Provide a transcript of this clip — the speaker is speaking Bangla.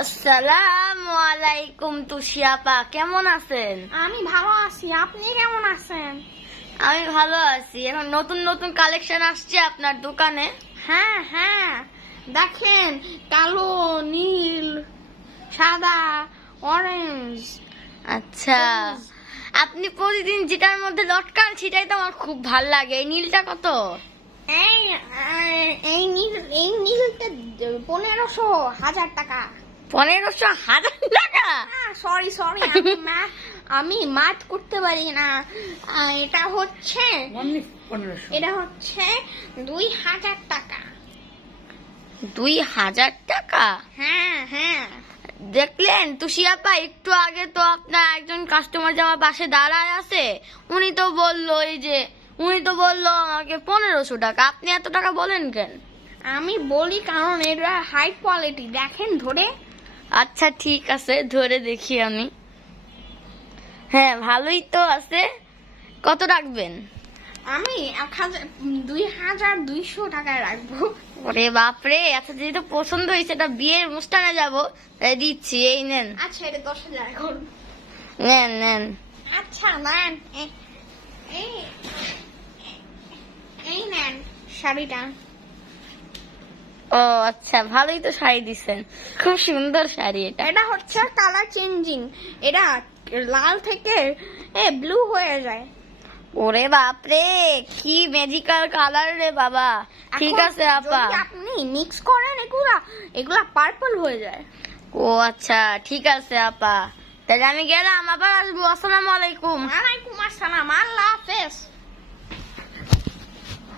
আসসালামু আলাইকুম তুষিয়াপা কেমন আছেন? আমি ভালো আছি আপনি কেমন আছেন? আমি ভালো আছি। এখন নতুন নতুন কালেকশন আসছে আপনার দোকানে? হ্যাঁ হ্যাঁ। দেখেন কালো নীল সাদা অরেঞ্জ আচ্ছা। আপনি প্রতিদিন যেটার মধ্যে লটকান সেটাই তো আমার খুব ভালো লাগে। এই নীলটা কত? এই এই নীল এই নীলটা পনেরোশো হাজার টাকা। পনেরোশো হাজার টাকা। সরি সরি আমি মাথ করতে পারি না। এটা হচ্ছে এটা হচ্ছে দুই হাজার টাকা। দুই হাজার টাকা? হ্যাঁ হ্যাঁ। দেখলেন তুষিয়াপা একটু আগে তো আপনার একজন কাস্টমার যে আমার পাশে দাঁড়ায় আছে উনি তো বলল এই যে উনি তো বলল আমাকে পনেরোশো টাকা। আপনি এত টাকা বলেন কেন? আমি বলি কারণ এটা হাই কোয়ালিটি দেখেন ধরে। আচ্ছা ঠিক আছে ধরে দেখি আমি। হ্যাঁ ভালোই তো আছে। কত রাখবেন? আমি এক হাজার দুই হাজার দুইশো টাকায় রাখব। ওরে বাপরে আচ্ছা যেহেতু পছন্দ হয়েছে এটা বিয়ের অনুষ্ঠানে যাব তাই দিচ্ছি এই নেন। আচ্ছা এটা দশ হাজার এখন। নেন নেন। আচ্ছা নেন। এই এই নেন শাড়িটা। ও আচ্ছা ভালোই তো শাড়ি দিচ্ছেন খুব সুন্দর শাড়ি এটা। এটা হচ্ছে কালার চেঞ্জিং। এটা লাল থেকে এ ব্লু হয়ে যায়। ওরে বাপরে কি ম্যাজিক্যাল কালার রে বাবা। ঠিক আছে আপা। আপনি মিক্স করেন এগুলা এগুলা পার্পল হয়ে যায়। ও আচ্ছা ঠিক আছে আপা। তাহলে আমি গেলাম আবার আসব। আসসালামু আলাইকুম। ওয়ালাইকুম আসসালাম